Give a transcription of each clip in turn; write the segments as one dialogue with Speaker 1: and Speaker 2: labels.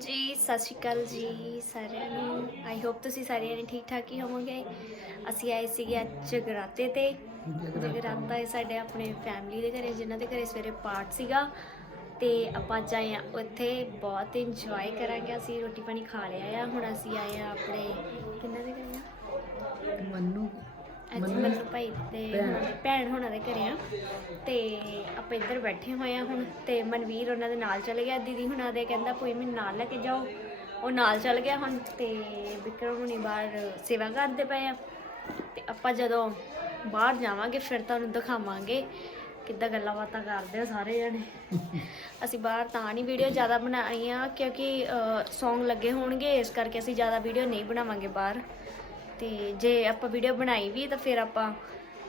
Speaker 1: ਜੀ ਸਤਿ ਸ਼੍ਰੀ ਅਕਾਲ ਜੀ ਸਾਰਿਆਂ ਨੂੰ। ਆਈ ਹੋਪ ਤੁਸੀਂ ਸਾਰਿਆਂ ਨੇ ਠੀਕ ਠਾਕ ਹੀ ਹੋਵੋਗੇ। ਅਸੀਂ ਆਏ ਸੀਗੇ ਅੱਜ ਜਗਰਾਤੇ ਤੇ। ਜਗਰਾਤਾ। ਹੈ ਸਾਡੇ ਆਪਣੇ ਫੈਮਿਲੀ ਦੇ ਘਰੇ ਜਿਨ੍ਹਾਂ ਦੇ ਘਰੇ ਸਵੇਰੇ ਪਾਠ ਸੀਗਾ। ਤੇ ਆਪਾਂ ਅੱਜ ਆਏ ਆ ਉੱਥੇ ਬਹੁਤ ਇੰਜੋਏ ਕਰਾਂਗੇ ਅਸੀਂ ਰੋਟੀ ਪਾਣੀ ਖਾ ਲਿਆ ਆ। ਹੁਣ ਅਸੀਂ ਆਏ ਆ ਆਪਣੇ ਕਿੰਨਾ ਦੇ ਘਰੇ ਆ?
Speaker 2: ਮੰਨੂ।
Speaker 1: ਅੱਜ ਮਤਲਬ ਭਾਈ ਤੇ
Speaker 2: ਭੈਣ।
Speaker 1: ਹੋਣਾ ਦੇ ਘਰੇ ਆ। ਤੇ ਆਪਾਂ ਇੱਧਰ ਬੈਠੇ ਹੋਏ ਆ ਹੁਣ ਤੇ ਮਨਵੀਰ ਉਹਨਾਂ ਦੇ ਨਾਲ ਚਲੇ ਗਿਆ ਦੀਦੀ ਹੁਣਾਂ ਦੇ ਕਹਿੰਦਾ ਕੋਈ ਮੈਨੂੰ ਨਾਲ ਲੈ ਕੇ ਜਾਓ। ਉਹ ਨਾਲ ਚਲ ਗਿਆ ਹੁਣ ਤੇ ਵਿਕਰਮ ਹੁਣੀ ਬਾਹਰ ਸੇਵਾ ਕਰਦੇ ਪਏ ਆ। ਤੇ ਆਪਾਂ ਜਦੋਂ ਬਾਹਰ ਜਾਵਾਂਗੇ ਫਿਰ ਤੁਹਾਨੂੰ ਦਿਖਾਵਾਂਗੇ ਕਿੱਦਾਂ ਗੱਲਾਂ ਬਾਤਾਂ ਕਰਦੇ ਆ ਸਾਰੇ ਜਣੇ। ਅਸੀਂ ਬਾਹਰ ਤਾਂ ਨਹੀਂ ਵੀਡੀਓ ਜ਼ਿਆਦਾ ਬਣਾਈਆਂ ਕਿਉਂਕਿ Song ਲੱਗੇ ਹੋਣਗੇ ਇਸ ਕਰਕੇ ਅਸੀਂ ਜ਼ਿਆਦਾ ਵੀਡੀਓ ਨਹੀਂ ਬਣਾਵਾਂਗੇ ਬਾਹਰ। ਤੇ ਜੇ ਆਪਾਂ ਵੀਡੀਓ ਬਣਾਈ ਵੀ ਤਾਂ ਫਿਰ ਆਪਾਂ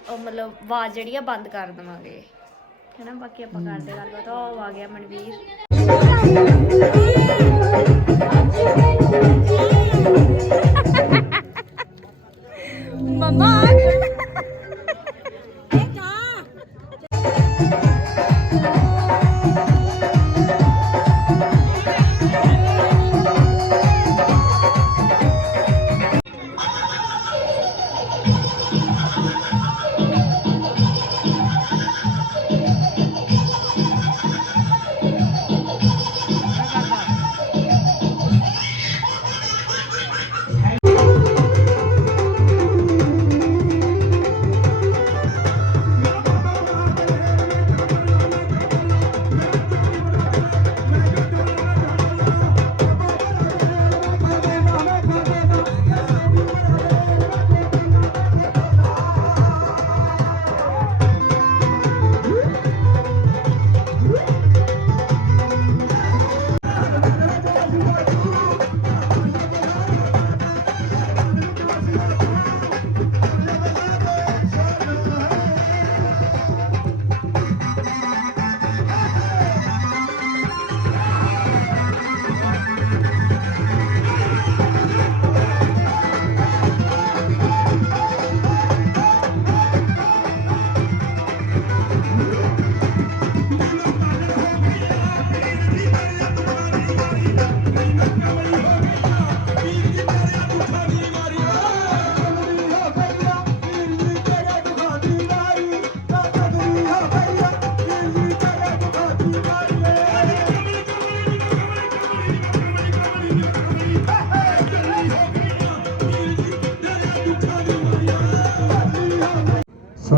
Speaker 1: ਉਹ ਮਤਲਬ ਆਵਾਜ਼ ਜਿਹੜੀ ਆ ਬੰਦ ਕਰ ਦੇਵਾਂਗੇ। ਹੈਨਾ, ਬਾਕੀ ਆਪਾਂ ਕਰਦੇ ਗੱਲਬਾਤ ਉਹ ਆ ਗਿਆ ਮਨਵੀਰ।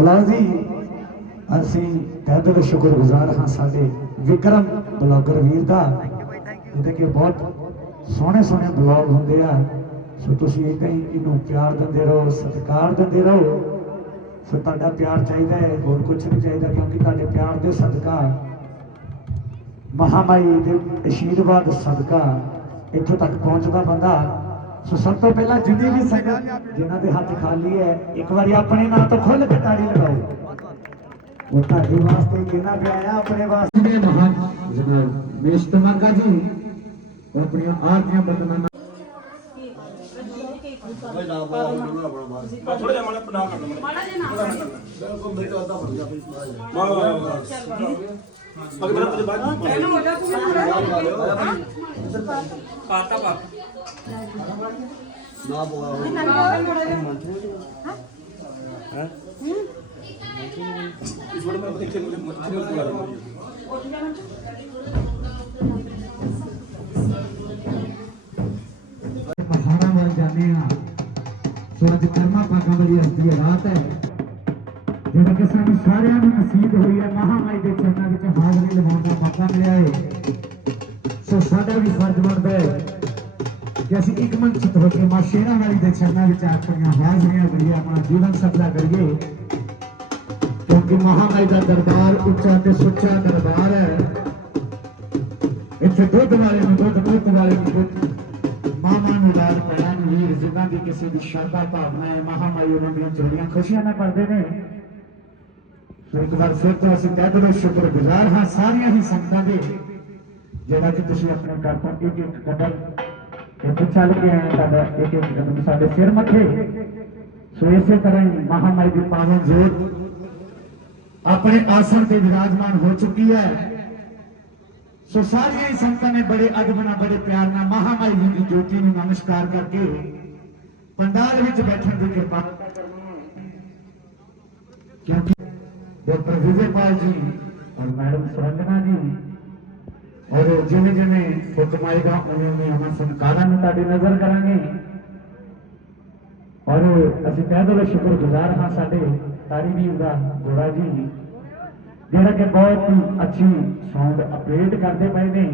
Speaker 3: ਸਲਾਹ ਜੀ। ਅਸੀਂ ਤਹਿ ਸ਼ੁਕਰਗੁਜ਼ਾਰ ਹਾਂ ਸਾਡੇ ਵਿਕਰਮ ਬਲੌਗਰ ਵੀਰ ਦਾ। ਜਿਹਦੇ ਕਿ ਬਹੁਤ ਸੋਹਣੇ ਸੋਹਣੇ ਬਲੌਗ ਹੁੰਦੇ ਆ। ਸੋ ਤੁਸੀਂ ਇਦਾਂ ਹੀ ਇਹਨੂੰ ਪਿਆਰ ਦਿੰਦੇ ਰਹੋ, ਸਤਿਕਾਰ ਦਿੰਦੇ ਰਹੋ। ਸੋ ਤੁਹਾਡਾ ਪਿਆਰ ਚਾਹੀਦਾ ਹੈ, ਹੋਰ ਕੁਝ ਨਹੀਂ ਚਾਹੀਦਾ ਕਿਉਂਕਿ ਤੁਹਾਡੇ ਪਿਆਰ ਦੇ ਸਦਕਾ ਮਹਾਮਾਈ ਦੇ ਅਸ਼ੀਰਵਾਦ ਸਦਕਾ ਇੱਥੋਂ ਤੱਕ ਪਹੁੰਚਦਾ ਬੰਦਾ ਸੋ ਸਭ ਤੋਂ ਪਹਿਲਾਂ ਜਿੰਨੀ ਵੀ ਸੰਗਤ ਜਿਨ੍ਹਾਂ ਦੇ ਹੱਥ ਖਾਲੀ ਹੈ ਇੱਕ ਵਾਰੀ ਆਪਣੇ ਨਾਂ ਤੋਂ ਖੁੱਲ੍ਹ ਕੇ ਤਾੜੀ ਲਗਾਓ। ਉਹ ਤੁਹਾਡੇ ਵਾਸਤੇ ਕਿਹਨਾਂ ਪਿਆ ਆ? ਆਪਣੇ ਵਾਸਤੇ। ਦੇ ਮਹਾਨ ਜਨਾਬ ਮੇਸ਼ਤਮਾਗਾ ਜੀ ਉਹ ਆਪਣੀਆਂ ਆਰਤੀਆਂ ਬੰਦਨਾਂ ਨਾਲ
Speaker 4: ਥੋੜਾ ਜਿਹਾ ਮਾੜਾ ਪਨਾ ਕਰ ਲਵਾਂ ਮਾੜਾ ਜਿਹਾ ਨਾ ਬਿਲਕੁਲ ਮੇਰੇ ਅੱਧਾ ਬਣ ਗਿਆ ਬਾਅਦ ਪਾਤਾ ਪਾ ਨਾ ਇਸ ਵੜ ਮੈਂ ਇੱਥੇ ਮੁਝੇ ਮੁਝੇ ਬੁਲਾ ਰਿਹਾ
Speaker 3: ਪਹਾੜਾਂ ਵੱਲ ਜਾਂਦੇ ਆ ਸੋ ਅੱਜ ਕਰਮਾ ਪਾਕਾਂ ਵਾਲੀ ਹਸਤੀ ਹੈ ਰਾਤ ਹੈ। ਜਿਹੜਾ ਕਿ ਸਾਨੂੰ ਸਾਰਿਆਂ ਨੂੰ ਨਸੀਬ ਹੋਈ ਹੈ ਮਹਾਮਾਈ ਦੇ ਚਰਨਾਂ ਵਿੱਚ ਹਾਜ਼ਰੀ ਲਵਾਉਣ ਦਾ ਮੌਕਾ ਮਿਲਿਆ ਹੈ ਸੋ ਸਾਡਾ ਵੀ ਫਰਜ਼ ਬਣਦਾ ਹੈ ਕਿ ਅਸੀਂ ਇੱਕ ਮਨ ਚਿਤ ਹੋ ਕੇ ਮਾਂ ਸ਼ੇਰਾਂ ਵਾਲੀ ਦੇ ਚਰਨਾਂ ਵਿੱਚ ਆਪਣੀਆਂ ਹਾਜ਼ਰੀਆਂ ਕਰੀਏ ਆਪਣਾ ਜੀਵਨ ਸਫਲਾ ਕਰੀਏ ਕਿਉਂਕਿ ਮਹਾਮਾਈ ਦਾ ਦਰਬਾਰ ਉੱਚਾ ਤੇ ਸੁੱਚਾ ਦਰਬਾਰ ਹੈ ਇੱਥੇ ਦੁੱਧ ਵਾਲੇ ਨੂੰ ਦੁੱਧ ਦੁੱਧ ਵਾਲੇ ਨੂੰ ਦੁੱਧ ਮਾਮਾ ਨੂੰ ਲਾਲ ਭੈਣਾਂ ਨੂੰ ਵੀਰ ਜਿਨ੍ਹਾਂ ਦੀ ਕਿਸੇ ਦੀ ਸ਼ਰਧਾ ਭਾਵਨਾ ਹੈ ਮਹਾਮਾਈ ਉਹਨਾਂ ਦੀਆਂ ਜੋੜੀਆਂ ਖੁਸ਼ੀਆਂ ਨਾਲ ਭਰਦੇ ਨੇ ਸੋ ਇੱਕ ਵਾਰ ਫਿਰ ਤੋਂ ਅਸੀਂ ਤਹਿ ਦਿਲੋਂ ਸ਼ੁਕਰਗੁਜ਼ਾਰ ਹਾਂ ਸਾਰੀਆਂ ਹੀ ਸੰਗਤਾਂ ਦੇ ਜਿਹੜਾ ਕਿ ਤੁਸੀਂ ਆਪਣੇ ਘਰ ਤੋਂ ਇੱਕ ਇੱਕ ਕਦਮ ਇੱਥੇ ਚੱਲ ਕੇ ਆਏ ਤੁਹਾਡਾ ਇੱਕ ਇੱਕ ਕਦਮ ਸਾਡੇ ਸਿਰ ਮੱਥੇ ਸੋ ਇਸੇ ਤਰ੍ਹਾਂ ਹੀ ਮਹਾਮਾਈ ਦੀ ਪਾਵਨ ਜੋਤ ਆਪਣੇ ਆਸਣ ਤੇ ਵਿਰਾਜਮਾਨ ਹੋ ਚੁੱਕੀ ਹੈ ਸੋ ਸਾਰੀਆਂ ਹੀ ਸੰਗਤਾਂ ਨੇ ਬੜੇ ਅਦਬ ਨਾਲ ਬੜੇ ਪਿਆਰ ਨਾਲ ਮਹਾਮਾਈ ਜੀ ਦੀ ਜੋਤੀ ਨੂੰ ਨਮਸਕਾਰ ਕਰਕੇ ਪੰਡਾਲ ਵਿੱਚ ਬੈਠਣ ਦੀ ਕਿਰਪਾ ਕਿਉਂਕਿ ਡਾਕਟਰ ਵਿਜੇਪਾਲ ਜੀ ਔਰ ਮੈਡਮ ਸੁਰੰਜਨਾ ਜੀ ਔਰ ਜਿਵੇਂ ਜਿਵੇਂ ਹੁਕਮ ਆਏਗਾ ਉਵੇਂ ਉਵੇਂ ਉਹਨਾਂ ਤੁਹਾਡੀ ਨਜ਼ਰ ਕਰਾਂਗੇ। ਔਰ ਅਸੀਂ ਕਹਿ ਦੋ ਸ਼ੁਕਰਗੁਜ਼ਾਰ ਹਾਂ ਸਾਡੇ ਤਾਰੀ ਵੀਰ ਦਾ ਗੋੜਾ ਜੀ, ਜਿਹੜਾ ਕਿ ਬਹੁਤ ਹੀ ਅੱਛੀ ਸਾਊਂਡ ਅਪਡੇਟ ਕਰਦੇ ਪਏ ਨੇ।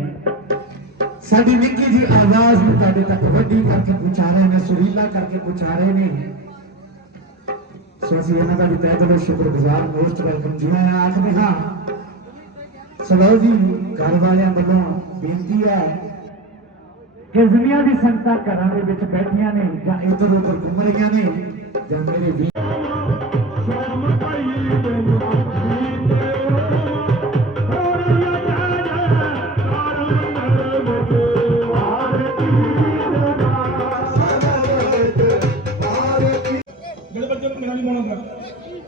Speaker 3: ਸਾਡੀ ਨਿੱਕੀ ਜੀ ਆਵਾਜ਼ ਨੂੰ ਤੁਹਾਡੇ ਤੱਕ ਵੱਡੀ ਕਰਕੇ ਪਹੁੰਚਾ ਰਹੇ ਨੇ, ਸੁਰੀਲਾ ਕਰਕੇ ਪਹੁੰਚਾ ਰਹੇ ਨੇ। ਸੋ ਅਸੀਂ ਇਹਨਾਂ ਦਾ ਵੀ ਤਹਿ ਦਿਲੋਂ ਸ਼ੁਕਰਗੁਜ਼ਾਰ ਮੋਸਟ ਵੈਲਕਮ ਜੀ ਆਖਦੇ ਹਾਂ। ਸਲੋ ਜੀ, ਘਰ ਵਾਲਿਆਂ ਵੱਲੋਂ ਬੇਨਤੀ ਹੈ ਕਿ ਦੁਨੀਆ ਦੀ ਸੰਗਤਾਂ ਘਰਾਂ ਦੇ ਵਿੱਚ ਬੈਠੀਆਂ ਨੇ ਜਾਂ ਇਧਰ ਉਧਰ ਘੁੰਮ ਰਹੀਆਂ ਨੇ ਜਾਂ ਮੇਰੇ ਵੀ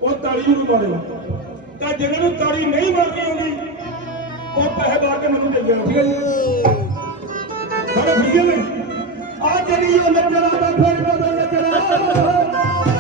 Speaker 4: ਉਹ ਤਾੜੀ ਨੂੰ ਮਾਰਿਓ। ਤੇ ਜਿਹਨਾਂ ਨੂੰ ਤਾੜੀ ਨਹੀਂ ਮਾਰਨੀ ਆਉਂਦੀ ਉਹ ਪੈਸੇ ਮਾਰ ਕੇ ਮੈਨੂੰ ਦੇ ਦੇਣਾ ਠੀਕ ਹੈ ਜੀ। ਸਾਰੇ ਠੀਕ ਨੇ ਆ ਜਿਹੜੀ ਉਹ ਨੱਚਣਾ ਦਾ ਫਿਰ ਬਦਲ ਨੱਚਣਾ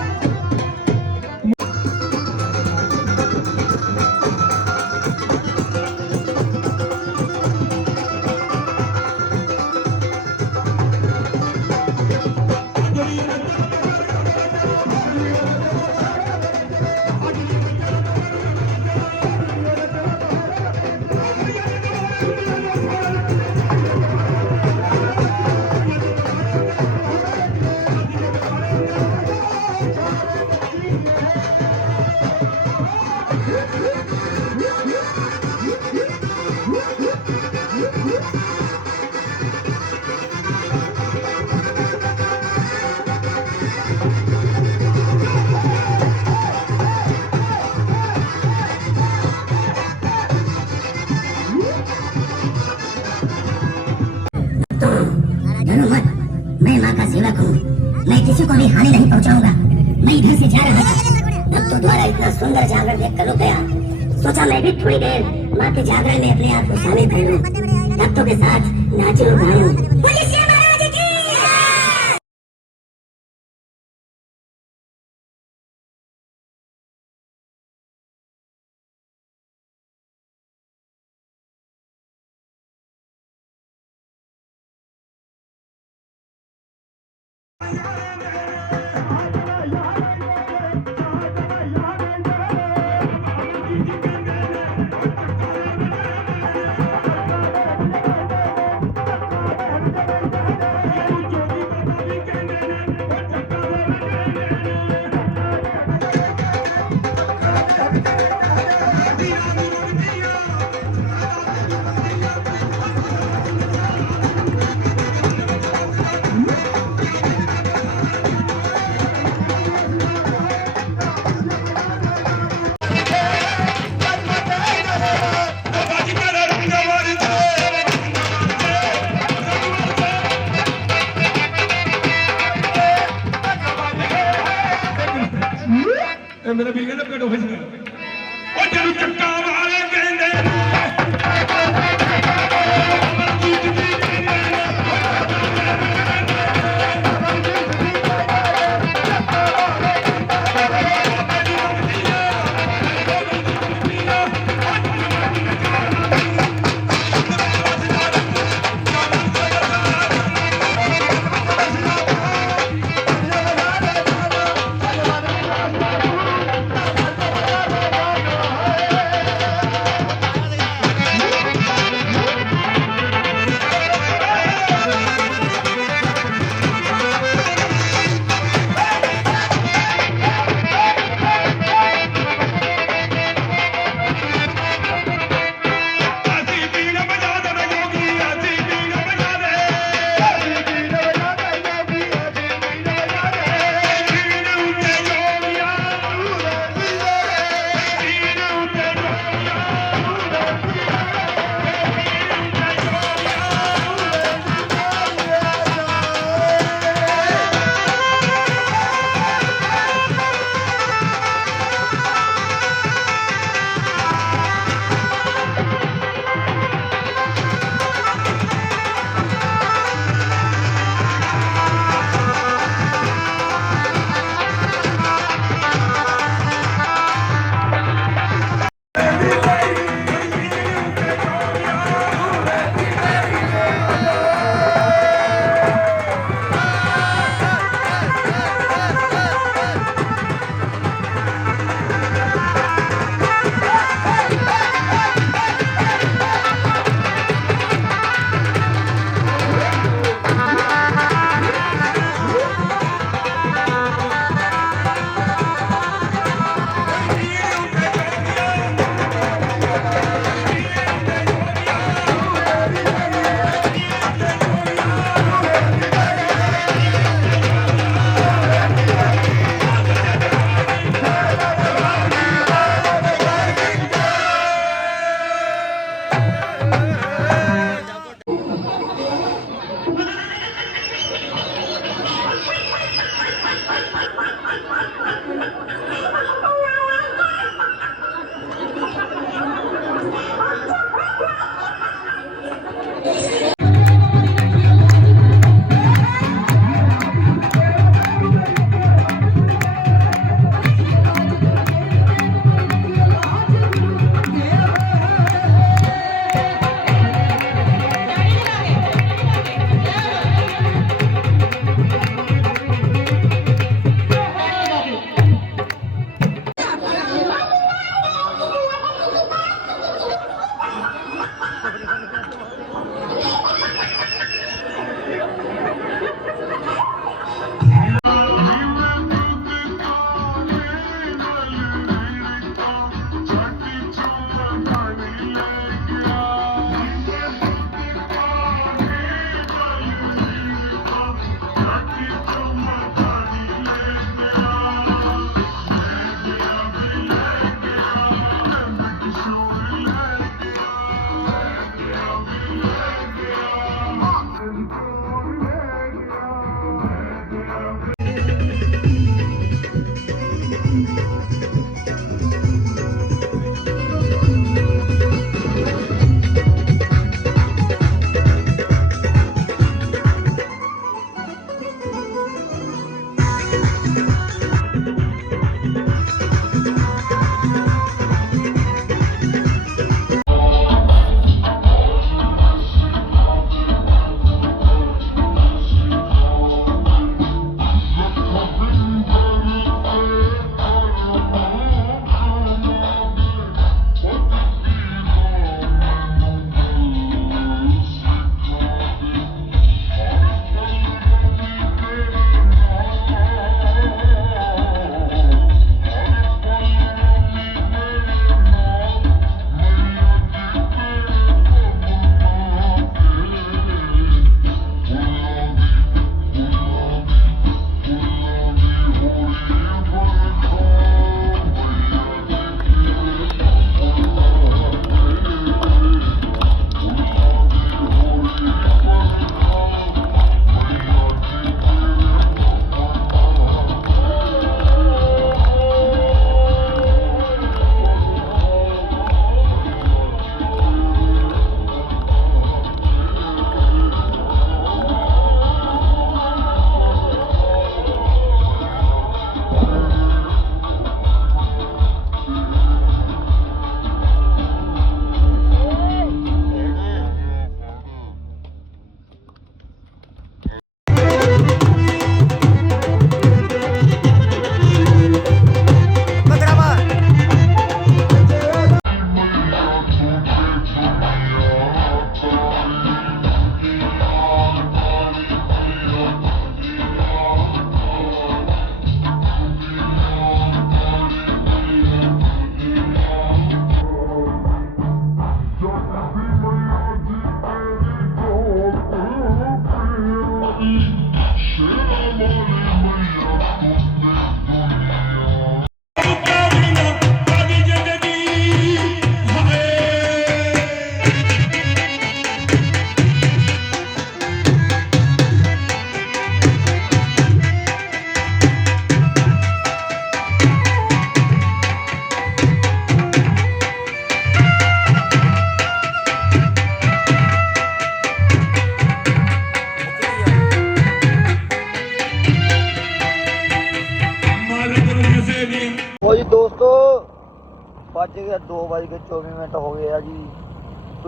Speaker 2: सुंदर जागरण देख कर रुक गया सोचा मैं भी थोड़ी देर माँ के जागरण में अपने आप को शामिल कर लूँ भक्तों के साथ नाचूं गाऊं
Speaker 4: ਇਹ ਮੇਰੇ ਵੀਰ ਕਹਿੰਦੇ ਪੇਟ ਹੋਏ ਸੀ ਉਹ ਜਿਹਨੂੰ ਚੱਕਾ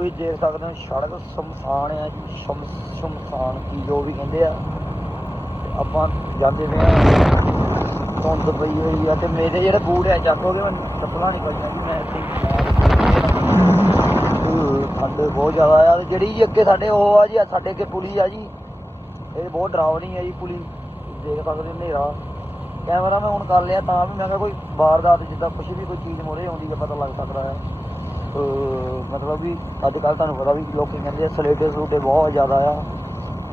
Speaker 5: ਤੁਸੀਂ ਦੇਖ ਸਕਦੇ ਹੋ, ਸੜਕ ਸ਼ਮਸ਼ਾਨ ਆ ਜੀ, ਸ਼ਮ, ਸ਼ਮਸ਼ਾਨ ਕੀ ਜੋ ਵੀ ਕਹਿੰਦੇ ਆ। ਆਪਾਂ ਜਾਂਦੇ ਪਏ ਆ ਧੁੰਦ ਪਈ ਹੋਈ ਆ ਤੇ ਮੇਰੇ ਜਿਹੜੇ ਬੂਟ ਆ ਚੱਕੋਗੇ ਮੈਂ ਚੱਪਲਾਂ ਨਹੀਂ ਪਾਈਆਂ ਜੀ, ਮੈਂ ਇੱਥੇ ਠੰਡ ਬਹੁਤ ਜ਼ਿਆਦਾ ਆ ਤੇ ਜਿਹੜੀ ਅੱਗੇ ਸਾਡੇ ਉਹ ਆ ਜੀ ਸਾਡੇ ਅੱਗੇ ਪੁਲੀ ਆ ਜੀ। ਇਹ ਬਹੁਤ ਡਰਾਵਣੀ ਹੈ ਜੀ ਪੁਲੀ। ਦੇਖ ਸਕਦੇ ਹਨੇਰਾ। ਕੈਮਰਾ ਮੈਂ ਹੁਣ ਕਰ ਲਿਆ ਤਾਂ ਵੀ ਮੈਂ ਕਿਹਾ ਕੋਈ ਵਾਰਦਾਤ ਜਿੱਦਾਂ ਕੁਝ ਵੀ ਕੋਈ ਚੀਜ਼ ਮੋਰੇ ਆਉਂਦੀ ਹੈ ਪਤਾ ਲੱਗ ਸਕਦਾ ਹੈ। ਮਤਲਬ ਵੀ ਅੱਜ ਕੱਲ ਤੁਹਾਨੂੰ ਪਤਾ ਵੀ ਲੋਕੀ ਕਹਿੰਦੇ ਆ ਸਲੇਟੇ ਸਲੂਟੇ ਬਹੁਤ ਜ਼ਿਆਦਾ ਆ।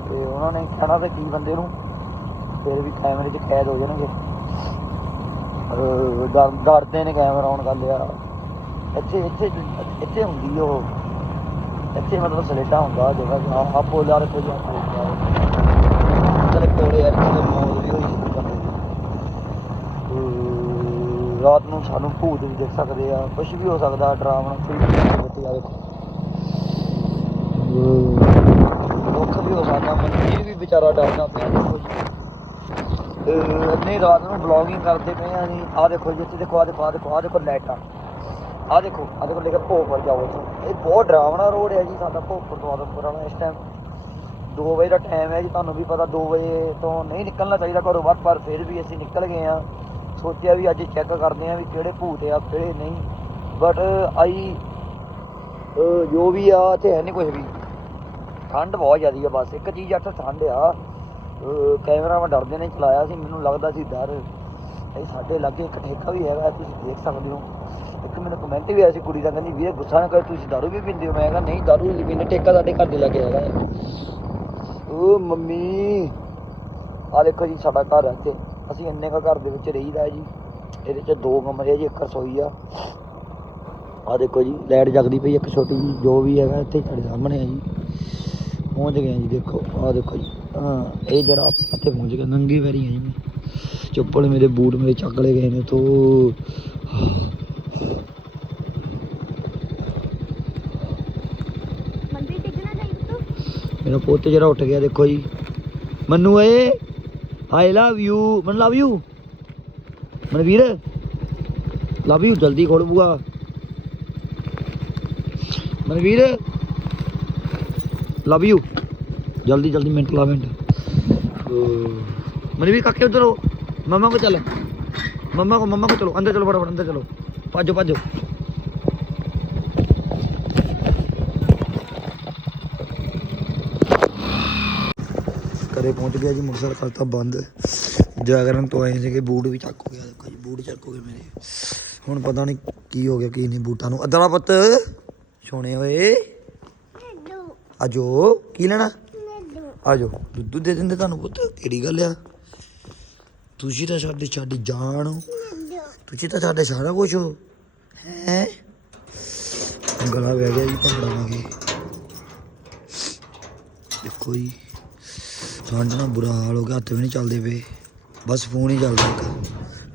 Speaker 5: ਤੇ ਉਹਨਾਂ ਨੇ ਕਹਿਣਾ ਤੇ ਕੀ ਬੰਦੇ ਨੂੰ? ਫਿਰ ਵੀ ਕੈਮਰੇ 'ਚ ਕੈਦ ਹੋ ਜਾਣਗੇ। ਡਰ, ਡਰਦੇ ਨੇ ਕੈਮਰਾ ਔਨ ਕਰ ਲਿਆ ਇੱਥੇ ਇੱਥੇ ਇੱਥੇ ਹੁੰਦੀ ਉਹ। ਇੱਥੇ ਮਤਲਬ ਸਲੇਟਾ ਹੁੰਦਾ ਜਗ੍ਹਾ ਆ ਆਪੋ ਲਾਰੇ ਕੋਈ ਚਲੇ ਕੋਲੇ ਯਾਰ ਕਿਤੇ ਮੌਤ ਵੀ ਹੋਈ ਸੀ ਬੰਦੇ ਦੀ। ਤੇ ਰਾਤ ਨੂੰ ਸਾਨੂੰ ਭੂਤ ਵੀ ਦੇਖ ਸਕਦੇ ਆ ਕੁਝ ਵੀ ਹੋ ਸਕਦਾ, ਡਰਾਵਣਾ, ਕੋਈ ਵੀ ਆ ਦੇਖੋ ਦੁੱਖ ਵੀ ਹੋ ਸਕਦਾ ਮਨਵੀਰ ਵੀ ਵਿਚਾਰਾ ਡਰਦਾ ਪਿਆ, ਦੇਖੋ ਜੀ। ਅਹ ਰਾਤ ਨੂੰ ਬਲੌਗਿੰਗ ਕਰਦੇ ਪਏ ਆ ਜੀ ਆ ਦੇਖੋ ਜਿੱਥੇ ਦੇਖੋ ਆ ਦੇਖੋ ਆ ਦੇਖੋ ਆ ਦੇਖੋ ਲਾਈਟਾਂ ਆ। ਦੇਖੋ ਆ ਦੇਖੋ ਲੈ ਕੇ ਭੋਪਰ ਜਾਓ ਇੱਥੋਂ। ਇਹ ਬਹੁਤ ਡਰਾਵਣਾ ਰੋਡ ਹੈ ਜੀ, ਸਾਡਾ ਭੋਪਰ ਤੋਂ ਆਦਮਪੁਰ ਵਾਲਾ ਇਸ ਟਾਈਮ 2 ਵਜੇ ਦਾ ਟਾਈਮ ਹੈ ਜੀ, ਤੁਹਾਨੂੰ ਵੀ ਪਤਾ 2 ਵਜੇ ਤੋਂ ਨਹੀਂ ਨਿਕਲਣਾ ਚਾਹੀਦਾ ਘਰੋਂ ਬਾਹਰ, ਪਰ ਫਿਰ ਵੀ ਅਸੀਂ ਨਿਕਲ ਗਏ ਆ। ਸੋਚਿਆ ਵੀ ਅੱਜ ਚੈੱਕ ਕਰਦੇ ਆ ਵੀ ਕਿਹੜੇ ਭੂਤ ਆ, ਕਿਹੜੇ ਨਹੀਂ। ਬਟ ਆਈ ਜੋ ਵੀ ਆ, ਇੱਥੇ ਹੈ ਨਹੀਂ ਕੁਝ ਵੀ। ਠੰਡ ਬਹੁਤ ਜ਼ਿਆਦੀ ਆ ਬਸ, ਇੱਕ ਚੀਜ਼ ਅੱਠ ਠੰਡ ਆ। ਕੈਮਰਾ ਮੈਂ ਡਰਦੇ ਨੇ, ਚਲਾਇਆ ਸੀ, ਮੈਨੂੰ ਲੱਗਦਾ ਸੀ ਡਰ। ਇਹ ਸਾਡੇ ਲਾਗੇ ਇੱਕ ਠੇਕਾ ਵੀ ਹੈਗਾ, ਤੁਸੀਂ ਦੇਖ ਸਕਦੇ ਹੋ। ਇੱਕ ਮੈਨੂੰ ਕਮੈਂਟ ਵੀ ਆਇਆ ਸੀ ਕੁੜੀ ਦਾ, ਕਹਿੰਦੀ, ਵੀਰੇ, ਗੁੱਸਾ ਨਾ ਕਰ, ਤੁਸੀਂ ਦਾਰੂ ਵੀ ਪੀਂਦੇ ਹੋ। ਮੈਂ ਕਿਹਾ, ਨਹੀਂ, ਦਾਰੂ ਨਹੀਂ ਪੀਂਦੇ, ਠੇਕਾ ਸਾਡੇ ਘਰ ਦੇ ਲਾਗੇ ਹੈਗਾ ਹੈ। ਓ ਮੰਮੀ ਆ ਦੇਖੋ ਜੀ, ਸਾਡਾ ਘਰ ਹੈ ਇੱਥੇ। ਅਸੀਂ ਇੰਨੇ ਕਾ ਘਰ ਦੇ ਵਿੱਚ ਰਹੀਦਾ ਜੀ ਇਹਦੇ ਚ ਦੋ ਕਮਰੇ ਆ ਜੀ ਇੱਕ ਰਸੋਈ ਆ। ਆ ਦੇਖੋ ਜੀ ਲਾਈਟ ਜਗਦੀ ਪਈ ਇੱਕ ਛੋਟੀ ਜਿਹੀ ਜੋ ਵੀ ਹੈਗਾ ਇੱਥੇ ਸਾਡੇ ਸਾਹਮਣੇ ਆ ਜੀ। ਪਹੁੰਚ ਗਏ ਜੀ ਦੇਖੋ ਆ ਦੇਖੋ ਜੀ ਹਾਂ ਇਹ ਜਿਹੜਾ ਇੱਥੇ ਪਹੁੰਚ ਗਏ ਨੰਗੀ ਵੈਰੀ ਆ ਜੀ ਮੈਂ। ਚੱਪਲ ਮੇਰੇ ਬੂਟ ਮੇਰੇ ਚੱਕ ਲਏ ਗਏ ਨੇ ਤੂੰ? ਮੇਰਾ ਪੁੱਤ ਜਿਹੜਾ ਉੱਠ ਗਿਆ ਦੇਖੋ ਜੀ। ਮੰਨੂ ਏ I love you Mann love you Manveer love you ਜਲਦੀ ਖੋਲ ਬੂਆ। ਮਨਵੀਰ ਲਵ ਯੂ ਜਲਦੀ ਜਲਦੀ ਮਿੰਟ, ਲਾ ਮਿੰਟ। ਮਨਵੀਰ ਕਾਕੇ ਉਧਰ ਹੋ ਮਮਾ ਕੋ ਚੱਲ। ਮਮਾ ਕੋ ਮਮਾ ਕੋ ਚਲੋ। ਅੰਦਰ ਚਲੋ ਫਟਾਫਟ, ਅੰਦਰ ਚਲੋ। ਭਾਜੋ ਭਾਜੋ। ਘਰੇ ਪਹੁੰਚ ਗਿਆ ਜੀ ਮੋਟਰਸਾਈਕਲ ਕਰਤਾ ਬੰਦ। ਜਾਗਰਨ ਤੋਂ ਆਏ ਸੀਗੇ ਬੂਟ ਵੀ ਚੱਕ ਹੋ ਗਿਆ ਦੇਖੋ ਜੀ ਬੂਟ ਚੱਕ ਹੋ ਗਏ ਮੇਰੇ। ਹੁਣ ਪਤਾ ਨਹੀਂ ਕੀ ਹੋ ਗਿਆ ਕੀ ਨਹੀਂ ਬੂਟਾਂ ਨੂੰ। ਅਦਰਾ ਪੁੱਤ ਸੋਹਣੇ ਹੋਏ। ਆਜੋ ਕੀ ਲੈਣਾ? ਆਜੋ ਦੁੱਧ ਦੇ ਦਿੰਦੇ ਤੁਹਾਨੂੰ ਪੁੱਤ ਕਿਹੜੀ ਗੱਲ ਆ? ਤੁਸੀਂ ਤਾਂ ਸਾਡੇ ਸਾਡੀ ਜਾਨ ਹੋ। ਤੁਸੀਂ ਤਾਂ ਸਾਡੇ ਸਾਰਾ ਕੁਝ ਹੋ। ਹੈ? ਗਲਾ ਵਹਿ ਗਿਆ ਜੀ ਭੰਗੜਾ ਕੇ। ਦੇਖੋ ਜੀ। ਠੰਡ ਨਾਲ ਬੁਰਾ ਹਾਲ ਹੋ ਗਿਆ, ਹੱਥ ਵੀ ਨਹੀਂ ਚੱਲਦੇ ਪਏ। ਬਸ ਫੋਨ ਹੀ ਚੱਲਦਾ ਇੱਕ।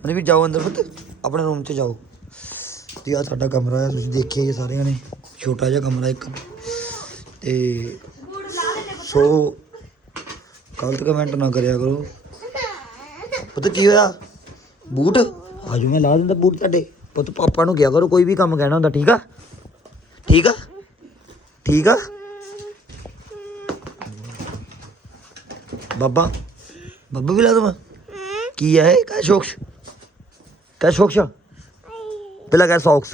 Speaker 5: ਮਨੇ ਵੀ ਜਾਓ ਅੰਦਰ ਪੁੱਤ, ਆਪਣੇ ਰੂਮ 'ਚ ਜਾਓ। ਤੇ ਆ ਸਾਡਾ ਕਮਰਾ ਹੈ ਤੁਸੀਂ ਦੇਖਿਆ ਜੀ ਸਾਰਿਆਂ ਨੇ। ਛੋਟਾ ਜਿਹਾ ਕਮਰਾ ਇੱਕ। ਤੇ ਸੋ ਗਲਤ ਕਮੈਂਟ ਨਾ ਕਰਿਆ ਕਰੋ। ਪੁੱਤ ਕੀ ਹੋਇਆ? ਬੂਟ? ਆਜੋ, ਮੈਂ ਲਾ ਦਿੰਦਾ ਬੂਟ ਤੁਹਾਡੇ। ਪੁੱਤ ਪਾਪਾ ਨੂੰ ਕਿਹਾ ਕਰੋ, ਕੋਈ ਵੀ ਕੰਮ ਕਹਿਣਾ ਹੁੰਦਾ, ਠੀਕ ਆ? ਠੀਕ ਆ? ਠੀਕ ਆ? ਬਾਬਾ ਬਾਬਾ ਵੀ ਲਾ ਕੀ ਹੈ ਕਾ ਸ਼ੋਕਸ਼। ਕਾ ਸ਼ੋਕਸ਼। ਪਹਿਲਾਂ ਕਾ ਸੌਕਸ।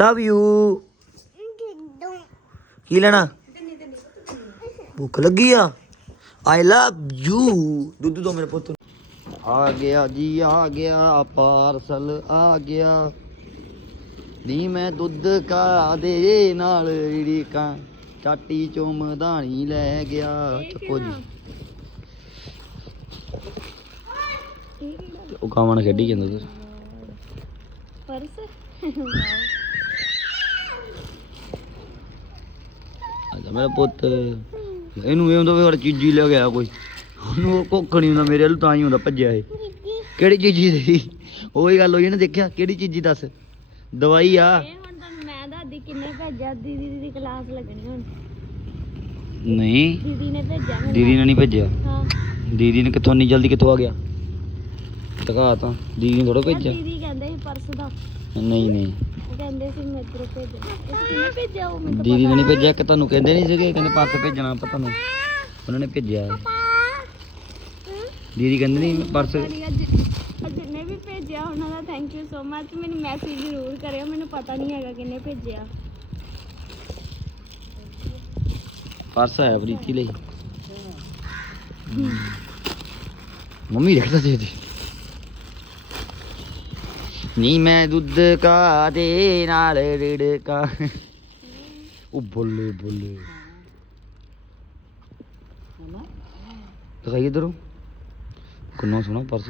Speaker 5: ਲਵ ਯੂ ਕੀ ਲੈਣਾ? ਭੁੱਖ ਲੱਗੀ ਆ। ਆਈ ਲਵ ਯੂ ਦੁੱਧ ਦੋ ਮੇਰੇ ਪੁੱਤ ਆ ਗਿਆ ਜੀ, ਆ ਗਿਆ ਪਾਰਸਲ, ਆ ਗਿਆ। ਨੀ ਮੈਂ ਦੁੱਧ ਕਾ ਦੇ ਨਾਲ ਰੀਕਾਂ ਚਾਟੀ ਚੋਂ ਮਧਾਣੀ ਲੈ ਗਿਆ ਚੱਕੋ ਜੀ। ਉਹ ਕਾਮਣ ਖੇਡੀ ਜਾਂਦਾ ਤੁਸੀਂ
Speaker 1: ਪਰਸ?
Speaker 5: ਅੱਛਾ ਮੇਰਾ ਪੁੱਤ। ਇਹਨੂੰ ਇਹ ਹੁੰਦਾ ਵੀ ਹਰ ਚੀਜ਼ ਲੈ ਗਿਆ ਕੋਈ। ਉਹਨੂੰ ਉਹ ਕੁੱਖ ਨਹੀਂ ਹੁੰਦਾ ਮੇਰੇ ਵੱਲ ਤਾਂ ਹੀ ਹੁੰਦਾ ਭੱਜਿਆ ਇਹ। ਕਿਹੜੀ ਚੀਜ਼ ਦੀ ਉਹੀ ਗੱਲ ਹੋਈ ਨਾ ਦੇਖਿਆ ਕਿਹੜੀ ਚੀਜ਼ ਦੱਸ? ਦਵਾਈ ਆ
Speaker 1: ਇਹ ਹੁਣ ਤੁਹਾਨੂੰ ਮੈਂ ਦੱਸਦੀ ਕਿੰਨੇ ਭੇਜਿਆ? ਦੀਦੀ ਦੀ ਕਲਾਸ ਲੱਗਣੀ ਹੁਣ।
Speaker 5: ਨਹੀਂ।
Speaker 1: ਦੀਦੀ ਨੇ ਭੇਜਿਆ ਮੈਨੂੰ
Speaker 5: ਦੀਦੀ ਨੇ ਨਹੀਂ ਭੇਜਿਆ।
Speaker 1: ਹਾਂ।
Speaker 5: ਦੀਦੀ ਨੇ ਕਿੱਥੋਂ ਨਹੀਂ ਜਲਦੀ ਕਿੱਥੋਂ ਆ ਗਿਆ? ਦਿਖਾ ਤਾਂ। ਦੀਦੀ ਨੇ ਥੋੜਾ ਭੇਜਿਆ।
Speaker 6: ਦੀਦੀ ਕਹਿੰਦੇ ਸੀ ਪਰਸ ਦਾ।
Speaker 5: ਨਹੀਂ ਨਹੀਂ।
Speaker 6: ਉਹ ਕਹਿੰਦੇ ਸੀ ਮੈਂ ਇੱਧਰੋਂ ਭੇਜਣਾ ਇਹ ਕਿਹਨੇ ਭੇਜਿਆ? ਉਹ ਮੈਨੂੰ
Speaker 5: ਦੀਦੀ ਨੇ ਨਹੀਂ। ਭੇਜਿਆ ਕਿ ਤੁਹਾਨੂੰ ਕਹਿੰਦੇ ਨਹੀਂ ਸੀਗੇ ਕਹਿੰਦੇ ਪਰਸ ਭੇਜਣਾ ਆਪਾਂ ਤੁਹਾਨੂੰ। ਉਹਨਾਂ ਨੇ ਭੇਜਿਆ। ਦੀਦੀ ਕਹਿੰਦੇ ਨਹੀਂ ਪਰਸ
Speaker 6: ਨਹੀਂ ਅੱਜ ਅੱਜ ਜਿੰਨੇ ਵੀ ਭੇਜਿਆ ਉਹਨਾਂ ਦਾ ਥੈਂਕ ਯੂ ਸੋ ਮਚ ਮੈਨੂੰ ਮੈਸੇਜ ਜ਼ਰੂਰ ਕਰਿਓ ਮੈਨੂੰ ਪਤਾ ਨਹੀਂ ਹੈਗਾ ਕਿੰਨੇ ਭੇਜਿਆ।
Speaker 5: ਪਰਸ ਆਇਆ ਪ੍ਰੀਤੀ ਲਈ। ਮੰਮੀ ਰੱਖਦਾ ਦੇ ਦੇ। ਨੀ ਮੈਂ ਦੁੱਧ ਕਾ ਦੇ ਨਾਲ ਰਿੜਕਾ ਉਹ ਬੋਲੇ ਬੋਲੇ। ਦਿਖਾਈ ਇਧਰੋਂ। ਕਿੰਨਾ ਸੋਹਣਾ ਪਰਸ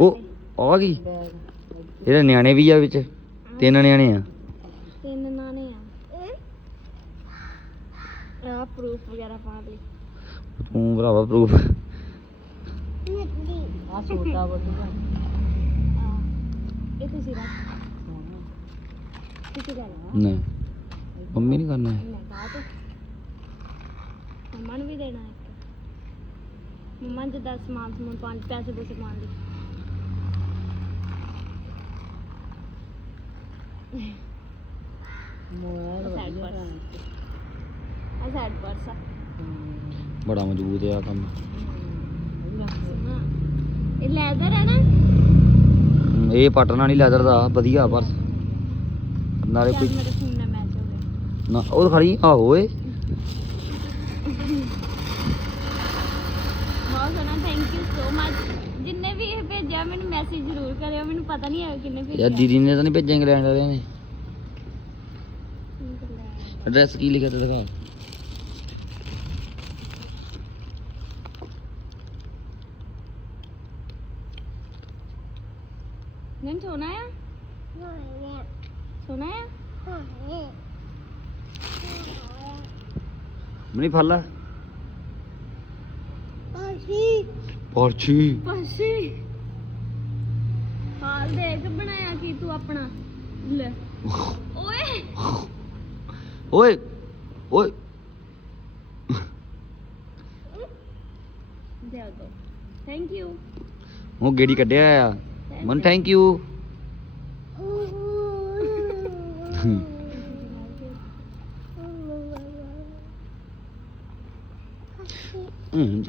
Speaker 5: ਉਹ ਆ ਗਈ ਇਹਦੇ ਨਿਆਣੇ ਵੀ ਆ ਵਿੱਚ। ਤਿੰਨ ਨਿਆਣੇ ਆ।
Speaker 6: ਤਿੰਨ ਨਾਨੇ ਆ। ਆ ਪ੍ਰੂਫ ਵਗੈਰਾ ਪਾ ਲਈ
Speaker 5: ਤੂੰ ਭਰਾਵਾ ਪ੍ਰੂਫ
Speaker 6: ਆ ਛੋਟਾ ਬਟੂਆ ਇਹ ਤੁਸੀਂ ਰੱਖ। ਤੁਸੀਂ ਲੈ ਲਓ।
Speaker 5: ਮੰਮੀ ਨਹੀਂ ਕਰਨਾ ਹੈ।
Speaker 6: ਮੈਂ ਬਾਅਦ ਮੰਮਾ ਨੂੰ ਵੀ ਦੇਣਾ ਇੱਕ। ਮੰਮਾ ਨੂੰ ਜਿੱਦਾਂ ਸਮਾਨ ਸਮੂਨ ਪੰਜ ਪੈਸੇ ਪੂਸੇ ਪਾਉਣ ਲਈ। ਸਾਈਡ ਪਰਸ ਆ ਸਾਈਡ ਪਰਸ ਆ।
Speaker 5: ਬੜਾ ਮਜ਼ਬੂਤ ਆ ਕੰਮ।
Speaker 6: ਇਹ ਲੈਦਰ ਹੈ ਨਾ?
Speaker 5: ਇਹ ਪਟਨਾ ਨਹੀਂ ਲੈਦਰ ਦਾ ਵਧੀਆ ਪਰਸ ਨਾਲੇ ਕੋਈ
Speaker 6: ਮੇਰੇ ਫੋਨ ਨਾਲ ਮੈਚ ਹੋ ਗਿਆ।
Speaker 5: ਨਾ ਉਹ ਖੜੀ ਆਹੋ ਏ
Speaker 6: ਬਹੁਤ ਸੋਹਣਾ ਥੈਂਕ ਯੂ ਸੋ ਮਚ ਜਿੰਨੇ ਵੀ ਇਹ ਭੇਜਿਆ ਮੈਨੂੰ ਮੈਸੇਜ ਜ਼ਰੂਰ ਕਰਿਓ ਮੈਨੂੰ ਪਤਾ ਨਹੀਂ ਹੈ ਕਿੰਨੇ ਭੇਜਿਆ।
Speaker 5: ਯਾਰ ਦੀਦੀ ਨੇ ਤਾਂ ਨਹੀਂ ਭੇਜਿਆ ਇੰਗਲੈਂਡ ਵਾਲਿਆਂ ਨੇ। ਐਡਰੈਸ ਕੀ ਲਿਖਿਆ ਤੇ ਦਿਖਾ
Speaker 6: ਨਹੀਂ ਸੋਨਾ ਆ? ਸੋਨਾ ਆ?
Speaker 5: ਮਨੀ ਫੜ ਲੈ। ਪਰਚੀ
Speaker 6: ਪਰਸੀ ਹਾਲ ਦੇਖ ਬਣਾਇਆ ਕੀ ਤੂੰ ਆਪਣਾ? ਲੈ। ਓਏ!
Speaker 5: ਓਏ ਓਏ।
Speaker 6: ਦੇ ਦੋ। ਥੈਂਕ ਯੂ
Speaker 5: ਉਹ ਗੇੜੀ ਕੱਢਿਆ ਆ। ਮਨ ਥੈਂਕ ਯੂ ਹੂੰ।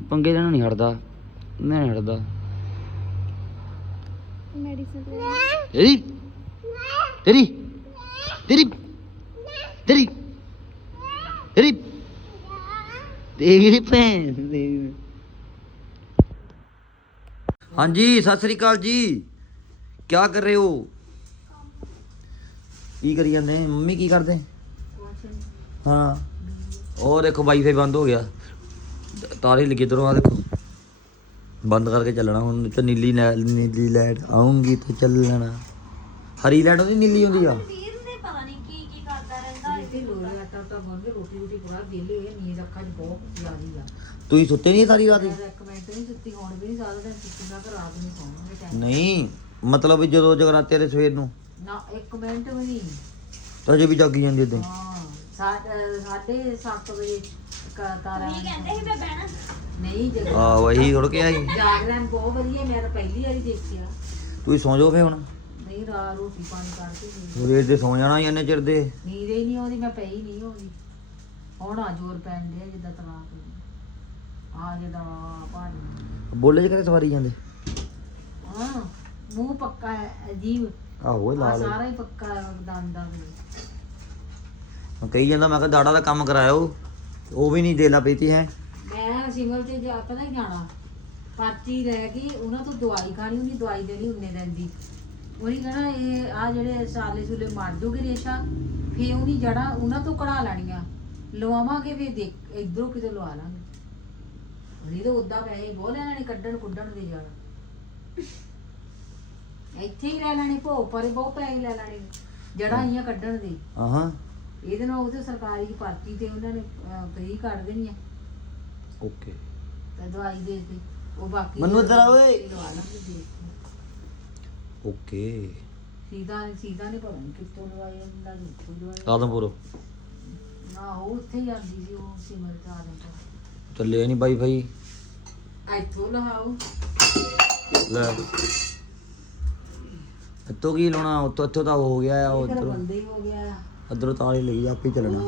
Speaker 5: ਪੰਗੇ ਲੈਣਾ ਨਹੀਂ ਹਟਦਾ। ਨਹੀਂ ਹਟਦਾ?
Speaker 6: ਮੈਡੀਸਨ
Speaker 5: ਤੇਰੀ? ਤੇਰੀ? ਤੇਰੀ? ਤੇਰੀ? ਤੇਰੀ? ਤੇਰੀ ਭੈਣ ਦੀ। ਹਾਂਜੀ ਸਤਿ ਸ੍ਰੀ ਅਕਾਲ ਜੀ। ਕੀ ਕਰ ਰਹੇ ਹੋ? ਕੀ ਕਰੀ ਜਾਂਦੇ? ਮੰਮੀ ਕੀ ਕਰਦੇ? ਹਾਂ। ਉਹ ਦੇਖੋ ਵਾਈਫਾਈ ਬੰਦ ਹੋ ਗਿਆ। ਤਾਰੇ ਲੱਗੇ ਆ ਦੇਖੋ। ਬੰਦ ਕਰਕੇ ਚੱਲਣਾ ਹੁਣ ਤੇ ਨੀਲੀ ਨੀਲੀ ਲਾਈਟ ਆਉਂਗੀ ਤੇ ਚੱਲਣਾ ਹਰੀ ਲਾਈਟ ਉਹਦੀ ਨੀਲੀ ਹੁੰਦੀ ਆ? ਤੁਸੀਂ ਸੁੱਤੇ ਨਹੀਂ ਸਾਰੀ ਰਾਤ? ਨਹੀਂ ਮਤਲਬ ਵੀ ਜਦੋਂ ਜਗਰਾਤੇ ਦੇ ਸਵੇਰ ਨੂੰ?
Speaker 7: ਨਾ ਇੱਕ ਮਿੰਟ ਵੀ ਨਹੀਂ
Speaker 5: ਤਾਂ ਜੇ ਵੀ ਜਾਗੀ ਜਾਂਦੀ ਇਦਾਂ
Speaker 7: ਹਾਂ। ਸਾ- ਅਹ ਸਾਢੇ 7 ਵਜੇ ਕ- ਤਾਰਾ ਕਹਿੰਦੇ ਸੀ ਮੈਂ ਬਹਿਣਾ। ਨਹੀਂ ਜਗ
Speaker 5: ਆ ਵਹੀ ਉੜ ਕੇ ਆਈ
Speaker 7: ਜਾਗਰਣ ਬਹੁਤ ਵਧੀਆ ਮੈਂ ਤਾਂ ਪਹਿਲੀ ਵਾਰੀ ਦੇਖਿਆ
Speaker 5: ਤੁਸੀਂ ਸੌਂ ਜਾਓ ਫੇ ਹੁਣ।
Speaker 7: ਨਹੀਂ ਰਾ ਰੋਟੀ ਪਾਣੀ ਕਰਕੇ ਗਈ।
Speaker 5: ਸਵੇਰ ਦੇ ਸੌਂ ਜਾਣਾ ਹੀ ਇੰਨੇ ਚਿਰ ਦੇ।
Speaker 7: ਨੀਂਦ ਹੀ ਨਹੀਂ ਆਉਂਦੀ ਮੈਂ ਪਈ ਨਹੀਂ ਆਉਂਦੀ ਹੁਣ ਆ ਜ਼ੋਰ ਪੈਣ ਡਿਆ ਜਿੱਦਾਂ ਤਲਾਕ ਆ ਜਿੱਦਾਂ ਭਾਜੀ
Speaker 5: ਬੋਲੇ ਚ ਕਰੇ ਸਵਾਰੀ ਜਾਂਦੇ?
Speaker 7: ਹਾਂ ਮੂੰਹ ਪੱਕਾ ਹੈ ਅਜੀਬ।
Speaker 5: ਆਹੋ ਇਹ ਲਾਲ
Speaker 7: ਸਾਰਾ ਹੀ ਪੱਕਾ ਹੈ ਦੰਦਾਂ ਦੇ
Speaker 5: ਮੈਂ ਕਹੀ ਜਾਂਦਾ ਮੈਂ ਕਿਹਾ ਦਾੜਾ ਦਾ ਕੰਮ ਕਰਾਇਓ। ਉਹ ਵੀ ਨਹੀਂ ਦੇਲਾ ਪੀਤੀ ਹੈ।
Speaker 7: ਮੈਂ ਸਿਮਲ ਤੇ ਜਾ ਪਤਾ ਹੀ ਜਾਣਾ? ਪਰਚੀ ਲੈ ਕੇ ਉਹਨਾਂ ਤੋਂ ਦਵਾਈ ਖਾਣੀ ਉਹਨੀ ਦਵਾਈ ਦੇਣੀ ਉਹਨੇ ਦਿਨ ਦੀ। ਉਹਨੇ ਕਹਣਾ ਇਹ ਆ ਜਿਹੜੇ ਸਾਲੇ ਸੂਲੇ ਮਾਰ ਦੋਗੇ ਰੇਸ਼ਾ ਫੇ ਉਹਨੀ ਜੜਾ ਉਹਨਾਂ ਤੋਂ ਕਢਾ ਲੈਣੀਆਂ। ਲਵਾਵਾਂਗੇ ਫੇ ਦੇਖ ਇਧਰੋਂ ਕਿਤੇ ਲਵਾ ਲਾਂਗੇ। ਨਹੀਂ ਤਾਂ ਉਦਾਂ ਪੈਸੇ ਬਹੁਤ ਲੈਣੇ ਨੇ ਕੱਢਣ ਕੁੱਢਣ ਦੇ ਜਾਣਾ। ਇੱਥੇ ਹੀ ਲੈ ਲੈਣੇ ਭੋ ਪਰੇ ਬਹੁਤ ਪੈਸੇ ਲੈ ਲੈਣੇ ਜੜਾ ਆਈਆਂ ਕੱਢਣ ਦੇ।
Speaker 5: ਆਹਾਂ
Speaker 7: ਇਹਦੇ ਨਾਲ ਉਹਦੇ ਸਰਕਾਰੀ ਪਰਚੀ ਤੇ ਉਹਨਾਂ ਨੇ ਫ੍ਰੀ ਕੱਢ ਦੇਣੀ ਆ।
Speaker 5: ਓਕੇ।
Speaker 7: ਤੇ ਦਵਾਈ ਦੇ ਦੇ ਉਹ ਬਾਕੀ
Speaker 5: ਮੈਨੂੰ ਇੱਧਰ ਆ ਓਏ।
Speaker 7: ਲਵਾ ਲਾਂਗੇ ਦੇਖ ਕੇ।
Speaker 5: ਓਕੇ।
Speaker 7: ਸੀਤਾ ਨੇ ਸੀਤਾ ਨੇ ਪਤਾ ਨਹੀਂ ਕਿੱਥੋਂ ਲਵਾਈ ਉਹਨਾਂ ਦੀ ਦਵਾਈ
Speaker 5: ਆਦਮਪੁਰ।
Speaker 7: ਨਾ ਉਹ ਉੱਥੇ ਹੀ ਆਂਦੀ ਸੀ ਉਹ ਸਿਮਰ ਦਾ ਆਦਮ ਤੋਂ
Speaker 5: ਚੱਲਿਆ ਨਹੀਂ ਵਾਈਫਾਈ
Speaker 7: ਇੱਥੋਂ ਲਹਾਓ।
Speaker 5: ਲੈ। ਇੱਥੋਂ ਕੀ ਲਾਉਣਾ ਉੱਥੋਂ ਇੱਥੋਂ ਤਾਂ ਹੋ ਗਿਆ ਆ
Speaker 7: ਇਧਰ
Speaker 5: ਉਧਰ।
Speaker 7: ਬੰਦੇ ਹੀ ਹੋ ਗਿਆ
Speaker 5: ਉਧਰੋਂ ਤਾਲੇ ਲਈ ਆਪੇ ਹੀ ਚੱਲਣਾ।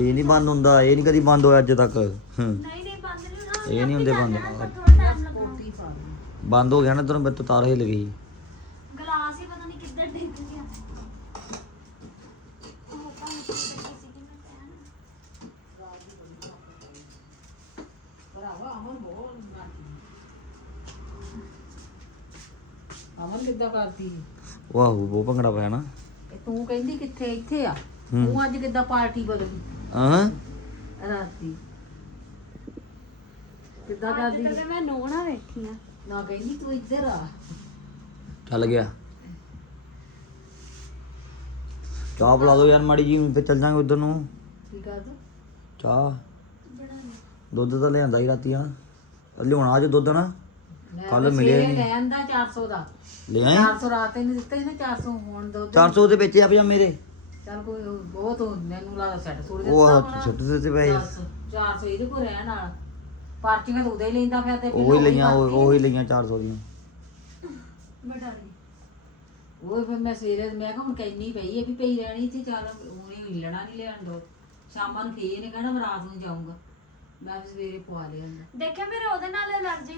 Speaker 5: ਇਹ ਨਹੀਂ ਬੰਦ ਹੁੰਦਾ ਇਹ ਨਹੀਂ ਕਦੀ ਬੰਦ ਹੋਇਆ ਅੱਜ ਤੱਕ। ਹੂੰ।
Speaker 1: ਨਹੀਂ ਨਹੀਂ ਬੰਦ ਨਹੀਂ ਹੋਣਾ।
Speaker 5: ਇਹ ਨਹੀਂ ਹੁੰਦੇ ਬੰਦ। ਬੰਦ ਹੋ ਗਿਆ ਨਾ ਇਧਰੋਂ ਮੇਰੇ ਤੋਂ ਤਾਰ ਹਿੱਲ ਗਈ।
Speaker 1: ਗਲਾਸ ਹੀ ਪਤਾ ਨਹੀਂ ਕਿੱਧਰ ਡਿੱਗ ਗਿਆ। ਲੱਗੀ
Speaker 7: ਅਮਨ ਬਹੁਤ ਨਾਟੀ ਅਮਨ ਕਿੱਦਾਂ ਕਰਦੀ?
Speaker 5: ਵਾਹ ਉਹ ਭੰਗੜਾ ਪਾਇਆ ਨਾ।
Speaker 7: ਤੂੰ ਕਹਿੰਦੀ ਕਿੱਥੇ ਇੱਥੇ ਆ?
Speaker 5: ਹੂੰ।
Speaker 7: ਤੂੰ ਅੱਜ ਕਿੱਦਾਂ ਪਾਰਟੀ ਬਦਲੀ
Speaker 5: ਹਾਂ।
Speaker 7: ਰਾਤੀ। ਕਿੱਦਾਂ ਕਰਦੀ?
Speaker 1: ਅੱਜ ਤੱਕ ਮੈਂ ਨੋਣਾ ਵੇਖੀਆਂ
Speaker 7: ਨਾ ਕਹਿੰਦੀ ਤੂੰ ਇੱਧਰ ਆ।
Speaker 5: ਚੱਲ ਗਿਆ। ਚਾਹ ਪਿਲਾ ਦੋ ਯਾਰ ਮਾੜੀ ਜੀ ਫਿਰ ਚੱਲ ਜਾਾਂਗੇ ਉਧਰ ਨੂੰ।
Speaker 7: ਕੀ ਕਰਦਾ
Speaker 5: ਚਾਹ। ਦੁੱਧ ਤਾਂ ਲਿਆਂਦਾ ਹੀ ਰਾਤੀ ਆ ਲਿਆਉਣਾ ਅੱਜ ਦੁੱਧ ਨਾ। ਕੱਲ੍ਹ ਮਿਲਿਆ ਨੀ।
Speaker 7: ਲੈ ਆਂਦਾ 400 ਦਾ।
Speaker 5: ਲੈ ਆਏ
Speaker 7: 400 ਰਾਤ ਇਹਨੇ ਦਿੱਤਾ ਸੀ ਨਾ 400 ਹੁਣ ਦੁੱਧ
Speaker 5: 400 ਦੇ ਵਿੱਚ ਆ ਪਿਆ ਮੇਰੇ
Speaker 7: ਚੱਲ ਕੋਈ ਬਹੁਤ ਮੈਨੂੰ ਲੱਗਦਾ ਸੈੱਟ ਸੁੱਟ ਦਿੱਤਾ
Speaker 5: ਉਹ। ਸੁੱਟ ਦਿੱਤੇ ਪਏ।
Speaker 7: 400 400 ਇਹਦੇ ਕੋਲ ਰਹਿਣ ਨਾਲ ਪਾਰਟੀਆਂ ਤਾਂ ਉਹਦੇ ਹੀ ਲੈਂਦਾ ਫਿਰ ਤੇ
Speaker 5: ਉਹ ਹੀ ਲਈਆਂ ਉਹ ਉਹ ਹੀ ਲਈਆਂ 400 ਦੀਆਂ।
Speaker 1: ਬੜਾ
Speaker 7: ਉਹ ਫਿਰ ਮੈਂ ਸਵੇਰੇ ਮੈਂ ਕਿਹਾ ਹੁਣ ਕਹਿਨੀ ਪਈ ਹੈ ਵੀ ਪਈ ਰਹਿਣੀ ਤੇ ਚੱਲ ਉਹਨੇ ਹਿੱਲਣਾ ਨਹੀਂ ਲੈਣ ਦੋ। ਸ਼ਾਮਾਂ ਨੂੰ ਫੇਰ ਨੇ ਕਹਿਣਾ ਮੈਂ ਰਾਤ ਨੂੰ ਜਾਊਂਗਾ। ਮੈਂ ਵੀ ਸਵੇਰੇ ਪਵਾ ਲਿਆਂਦਾ।
Speaker 1: ਦੇਖਿਆ ਮੇਰੇ ਉਹਦੇ ਨਾਲ ਅਲਰਜੀ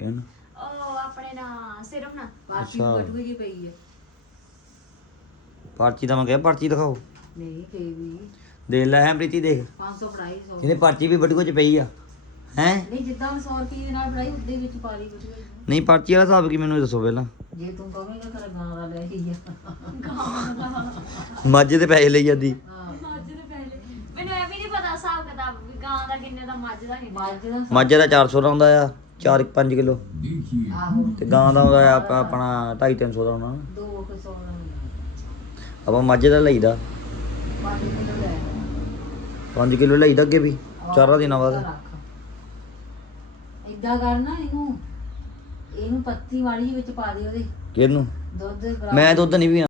Speaker 5: ਕਹਿਣ
Speaker 1: ਉਹ ਆਪਣੇ ਨਾ ਸਿਰਫ ਨਾ
Speaker 7: ਪਾਰਟੀ
Speaker 5: ਅੱਛਾ।
Speaker 7: ਨੂੰ ਕਟੂਏ ਜੀ ਪਈ ਹੈ
Speaker 5: ਪਰਚੀ ਤਾਂ ਮੈਂ ਕਿਹਾ ਪਰਚੀ ਦਿਖਾਓ।
Speaker 7: ਨਹੀਂ ਫੇਰ ਵੀ
Speaker 5: ਦੇਖ ਲੈ ਹੈ ਪ੍ਰੀਤੀ ਦੇਖ।
Speaker 7: 500 ਫੜਾਈ 100
Speaker 5: ਇਹਨੇ ਪਰਚੀ ਵੀ ਬਟੂਏ ਚ ਪਈ ਆ। ਹੈ?
Speaker 7: ਨਹੀਂ ਜਿੱਦਾਂ ਹੁਣ 100 ਰੁਪਏ ਦੇ ਨਾਲ ਫੜਾਈ ਉਹਦੇ ਵਿੱਚ ਪਾ ਲਈ
Speaker 5: ਨਹੀਂ ਪਰਚੀ ਵਾਲਾ ਹਿਸਾਬ ਕੀ ਮੈਨੂੰ ਦੱਸੋ ਪਹਿਲਾਂ।
Speaker 7: ਜੇ ਤੂੰ ਕਹੇਂਗਾ ਤੇਰਾ ਗਾਂ ਦਾ ਲੈ ਹੀ ਆ।
Speaker 5: ਮੱਝ ਦੇ ਪੈਸੇ ਲਈ ਜਾਂਦੀ।
Speaker 7: ਹਾਂ।
Speaker 1: ਮੱਝ ਦੇ ਪਹਿਲੇ ਮੈਨੂੰ ਇਹ ਵੀ ਨਹੀਂ ਪਤਾ ਹਿਸਾਬ ਕਿਤਾਬ ਵੀ ਗਾਂ ਦਾ ਕਿੰਨੇ ਦਾ ਮੱਝ ਦਾ ਕਿੰਨੇ
Speaker 7: ਮੱਝ ਦਾ
Speaker 5: ਮੱਝ ਦਾ 400 ਦਾ ਆਉਂਦਾ ਆ। 4-5 ਕਿਲੋ।
Speaker 7: ਆਹੋ
Speaker 5: ਤੇ ਗਾਂ ਦਾ ਆ ਆਪ- ਆਪਣਾ 2.5-300 ਦਾ ਆਉਣਾ
Speaker 7: ਦੋ ਕੁ ਸੌ ਦਾ
Speaker 5: ਆਪਾਂ ਮੱਝ ਦਾ ਲਈਦਾ।
Speaker 7: ਪੰਜ ਕਿਲੋ ਲੈ
Speaker 5: 5 ਕਿਲੋ ਲਈਦਾ ਅੱਗੇ ਵੀ ਚਾਰਾਂ ਦਿਨਾਂ ਬਾਅਦ।
Speaker 7: ਏਦਾਂ ਕਰਨਾ ਇਹਨੂੰ। ਇਹਨੂੰ ਪੱਤੀ ਵਾਲੀ ਜਿਹੀ ਵਿੱਚ ਪਾ ਦੇ ਉਹਦੇ।
Speaker 5: ਕਿਹਨੂੰ?
Speaker 7: ਦੁੱਧ ਬਰਾਬਰ।
Speaker 5: ਮੈਂ ਦੁੱਧ ਨਹੀਂ ਪੀਣਾ।